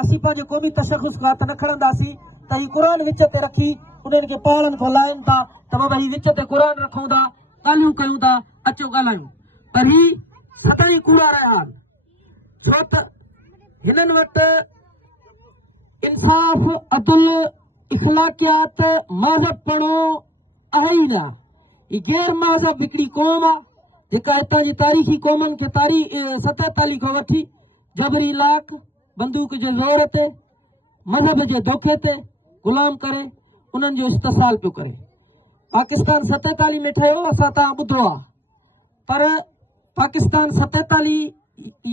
असीं पंहिंजो क़ौमी तशख़ुस खां हथ न खणंदासीं त ही क़ुर विच ते रखी उन्हनि खे पढ़नि खां लाइनि था त बाबा ही विच ते क़ुर रखूं था, ॻाल्हियूं कयूं था, अचो ॻाल्हायूं। पर ही सदाईं कूड़ा रहिया आहिनि, छो त हिननि वटि इंसाफ़, अदुल, इख़लाक़ियात, महज़ब पणो आहे ई न। ही गैर महज़ब हिकिड़ी क़ौम आहे जेका हितां जी तारीख़ी क़ौमनि खे 47 खां वठी जबरी इलाक़, बंदूक जे ज़ोर ते, मज़हब जे धोखे ते ग़ुलाम करे उन्हनि जो इस्तिसाल पियो करे। पाकिस्तान 47 में ठहियो, असां तव्हां ॿुधो आहे, पर पाकिस्तान 47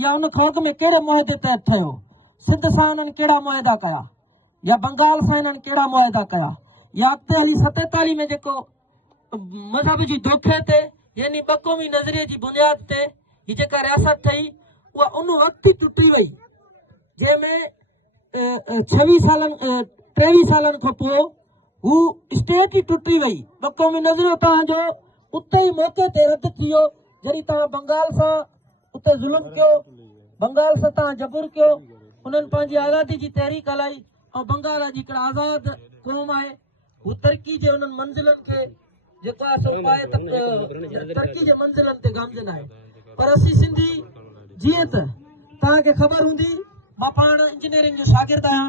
या उन खां अॻु में कहिड़े मुआदे ते ठहियो? सिंध सां उन्हनि कहिड़ा मुआदा कया, या बंगाल सां हिननि कहिड़ा मुआदा कया, या अॻिते हली 47 में जेको मज़हब जी धोखे ते यानी ॿ क़ौमी नज़रिये जी बुनियाद ते ही जेका रियासत ठही, उहा उन वक़्तु ई टुटी वई जंहिंमें 23 सालनि खां पोइ हू स्टेट ई टुटी वई। ॿ क़ौमी नज़रियो तव्हांजो उते ई मौक़े ते रद्द थी वियो जॾहिं तव्हां बंगाल सां उते ज़ुल्म कयो, बंगाल सां तव्हां जबुर कयो, उन्हनि पंहिंजी आज़ादी जी तहरीक हलाई ऐं बंगाल अॼु हिकिड़ा आज़ाद क़ौम आहे, हू तरक़ी जे उन्हनि मंज़िलनि खे जेको आहे सो पाए तरक़ी जे मंज़िलनि ते गामजन आहे। पर असीं सिंधी जीअं त तव्हांखे ख़बर हूंदी, मां पाण इंजीनियरिंग जो शागिर्द आहियां,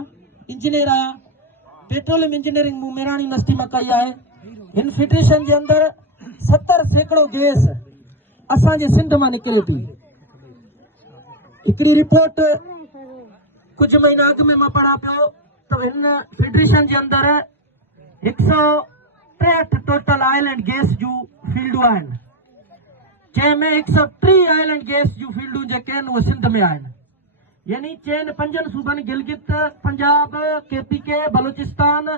इंजीनियर आहियां, पेट्रोलियम इंजीनियरिंग मूं मेराणी यूनिवर्सिटी मां कई आहे। हिन फेडरेशन जे अंदरि 70% गैस असांजे सिंध मां निकिरे थी। हिकिड़ी रिपोर्ट कुझु महीना अॻु में मां पढ़ा पियो त हिन फेडरेशन जे अंदरि 163 टोटल ऑयल एंड गैस जूं फील्डूं आहिनि, जंहिंमें 130 ऑयल एंड गैस जूं फील्डूं जेके आहिनि उहे सिंध में आहिनि। यानी चइनि 5 सूबनि गिलगित, पंजाब, KPK, बलूचिस्तान,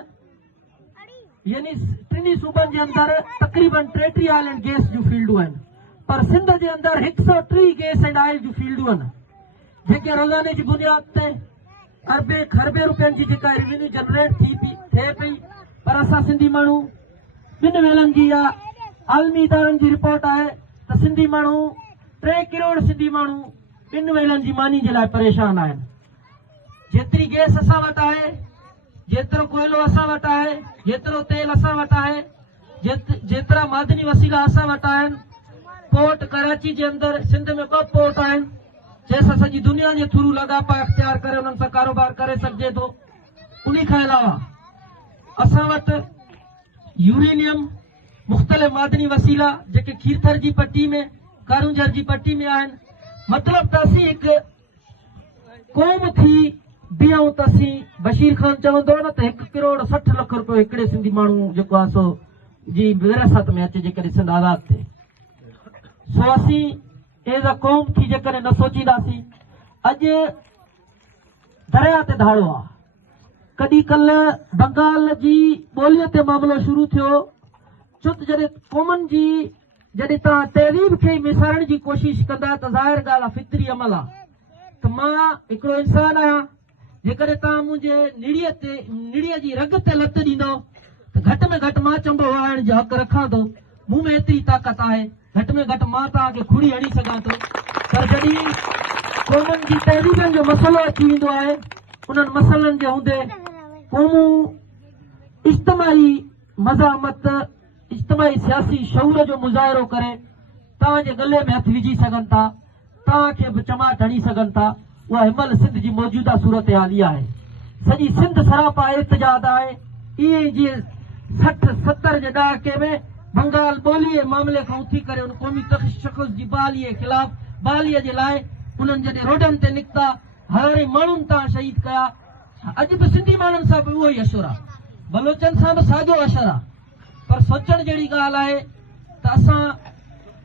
यानी 3 सूबनि जे अंदरि तक़रीबन 33 ऑयल एंड गैस जूं फील्डूं आहिनि। पर सिंध जे अंदरि 130 गैस एंड ऑयल जूं फील्डूं आहिनि, जेके रोज़ाने जी बुनियाद ते अरबे खरबे रुपयनि जी जेका रेवेन्यू जनरेट थिए पई। पर असां सिंधी माण्हू 2 वेलनि जी या आलमी इदारनि जी रिपोर्ट आहे त सिंधी माण्हू 3 करोड़ सिंधी माण्हू 2 वेलनि जी मानी जे लाइ परेशान आहिनि। जेतिरी गैस असां वटि आहे, जेतिरो कोयलो असां वटि आहे, जेतिरो तेल असां वटि आहे, जेतिरा मादनी वसीला असां वटि आहिनि, पोर्ट कराची जे अंदरि सिंध में 2 पोर्ट आहिनि जंहिंसां सॼी दुनिया जे थ्रू लाॻापा इख़्तियार करे उन्हनि सां कारोबार करे सघिजे थो। उन खां अलावा असां वटि यूरेनियम, मुख़्तलिफ़ मादनी वसीला जेके खीरथर जी पट्टी में, कारूंझर जी पट्टी में आहिनि। मतिलबु त असीं हिकु क़ौम थी बीहूं त असीं बशीर ख़ान चवंदो न त 1 करोड़ 60 लख रुपयो हिकिड़े सिंधी माण्हू जेको आहे सो जी विरासत में अचे जेकॾहिं सिंध आज़ाद थिए। सो असीं एज़ अ क़ौम थी जेकॾहिं न सोचींदासीं, अॼु दरिया ते धाड़ो आहे। कॾहिं कल्ह बंगाल जी ॿोलीअ ते मामिलो शुरू थियो, छो त जॾहिं क़ौमनि जी जॾहिं तव्हां तहज़ीब खे ई मिसाइण जी कोशिशि कंदा त ज़ाहिर ॻाल्हि आहे, फितरी अमल आहे त मां हिकिड़ो इंसान आहियां। जेकॾहिं तव्हां मुंहिंजे निड़ीअ जी रग ते लत ॾींदव त घटि में घटि मां चंबो हणाइण जो हक़ रखां थो, मूं में एतिरी ताक़त आहे, घटि में घटि मां तव्हांखे खुड़ी हणी सघां थो। पर जॾहिं क़ौमनि जी तहज़ीबनि जो मसइलो अची वेंदो आहे, उन्हनि मसइलनि जे हूंदे क़ौमूं इज्तिमाही मज़ामत, इज्तिमाही सियासी शऊर जो मुज़ाहिरो करे तव्हांजे गले में हथ विझी सघनि था, तव्हांखे बि चमाट हणी सघनि था। उहा हिमल सिंध जी मौजूदा सूरत हाल इहा आहे। सॼी सिंध सरापा एहतजाज आहे। इहे जीअं 60-70 जे ॾहाके में बंगाल ॿोलीअ मामले खां उथी करे उन क़ौमी तशख़्ख़ुस जी बहालीअ ख़िलाफ़ बहालीअ जे लाइ उन्हनि जॾहिं रोडनि ते निकिता, हज़ारे माण्हुनि तां शहीद कया। अॼु बि सिंधी माण्हुनि सां बि उहो ई असरु आहे, बलोचनि सां बि साॻियो असरु आहे। पर सोचण जहिड़ी ॻाल्हि आहे त असां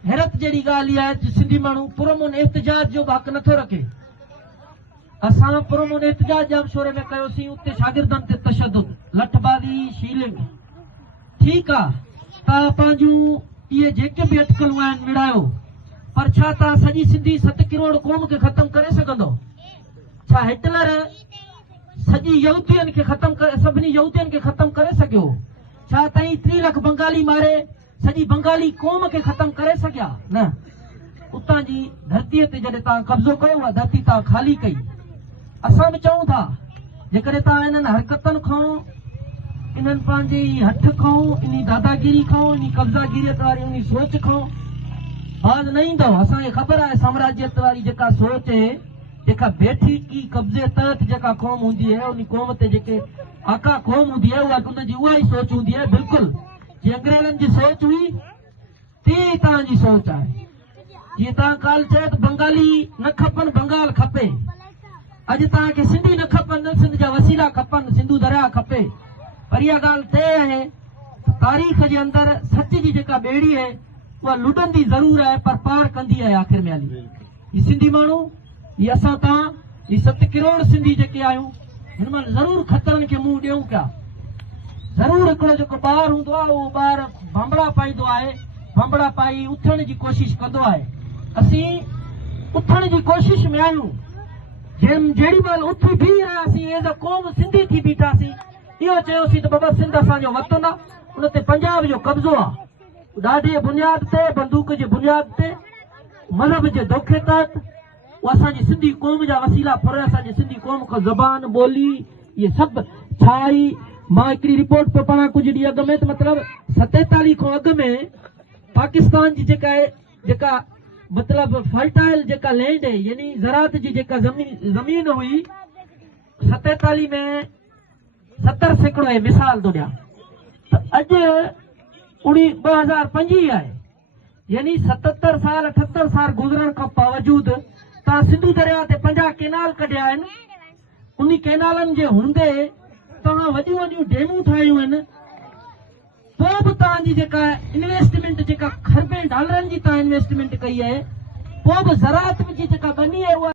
हैरत जहिड़ी ॻाल्हि इहा आहे त सिंधी माण्हू पुरमुन एहतजाज जो बि हक़ नथो रखे। असां पुरमुन एहतजाज जे मशवरे में कयोसीं, उते शागिर्दनि ते तशदुद, लठबाज़ी, शीलिंग। ठीकु आहे, तव्हां पंहिंजूं इहे जेके बि अटकलूं आहिनि विड़ायो, पर छा तव्हां सॼी सिंधी 7 करोड़ क़ौम खे ख़तमु करे सघंदव? छा हिटलर सॼी यहूदियुनि खे ख़तमु करे, सभिनी यहूदियुनि खे ख़तमु करे सघियो? छा ताईं 3 लख बंगाली मारे सॼी बंगाली क़ौम खे ख़तमु करे सघिया? न। उतां जी धरतीअ ते जॾहिं तव्हां कब्ज़ो कयो, उहा धरती तव्हां ख़ाली कई। असां बि चऊं था जेकॾहिं तव्हां इन्हनि हरकतनि खां इन्हनि पंहिंजे हथ खां इन दादागिरी खां इन कब्ज़ागिरीअ वारी उन सोच खां बाज़ न ईंदव। असांखे ख़बर आहे साम्राज्यत वारी जेका सोच आहे जेका बेठी की कब्ज़े तहत जेका क़ौम हूंदी आहे उन क़ौम ते जेके आका क़ौम हूंदी आहे उनजी उहा ई सोच हूंदी आहे। बिल्कुलु जीअं अंग्रेज़नि जी सोच हुई तीअं ई तव्हांजी सोच आहे। जीअं तव्हां काल चयो त बंगाली न खपनि बंगाल खपे, अॼु तव्हांखे सिंधी न खपनि सिंध जा वसीला खपनि सिंधू दरिया खपे। पर इहा ॻाल्हि तय आहे तारीख़ जे अंदरि सच जी जेका ॿेड़ी आहे उहा लुटंदी ज़रूर आहे पर पार कंदी आहे आख़िर में हली। हीअ सिंधी माण्हू हीअ असां तव्हां हीअ 7 करोड़ सिंधी जेके आहियूं हिन महिल ज़रूर ख़तरनि खे मुंहुं ॾियूं पिया। ज़रूर हिकिड़ो जेको ॿार हूंदो आहे उहो ॿार भांबड़ा पाईंदो आहे, भांबड़ा पाई उथण जी कोशिशि कंदो आहे। असीं उथण जी कोशिशि में आहियूं। जेॾी महिल उथी बीह रहियासीं एज़ अ क़ौम सिंधी थी बीठासीं इहो चयोसीं त बाबा सिंध असांजो वतन आहे, उन ते पंजाब जो कब्ज़ो आहे। ॾाढी बुनियाद ते बंदूक जी बुनियाद ते मज़हब जे धोखे तहत उहा असांजी सिंधी क़ौम जा वसीला पर असांजी सिंधी क़ौम खां ज़बान ॿोली इहे सभु छा आई। मां हिकिड़ी रिपोर्ट पियो पढ़ां कुझु ॾींहं अॻु में त मतिलबु 47 खां अॻु में पाकिस्तान जी जेका आहे जेका मतिलबु फर्टाइल जेका लैंड आहे यानी ज़राअत जी जेका ज़मीन हुई 47 में 70% आहे। मिसाल थो ॾियां त अॼु 2025 आहे यानी 77 साल 78 साल गुज़रण खां बावजूद तव्हां सिंधू दरिया ते 50 केनाल कढिया आहिनि। उन केनालनि जे हूंदे तव्हां वॾियूं वॾियूं डेमूं ठाहियूं आहिनि। पोइ बि तव्हांजी जेका इन्वेस्टमेंट जेका खरबे डॉलरनि जी तव्हां इन्वेस्टमेंट कई आहे पोइ बि ज़राअत जी जेका बनी आहे उहा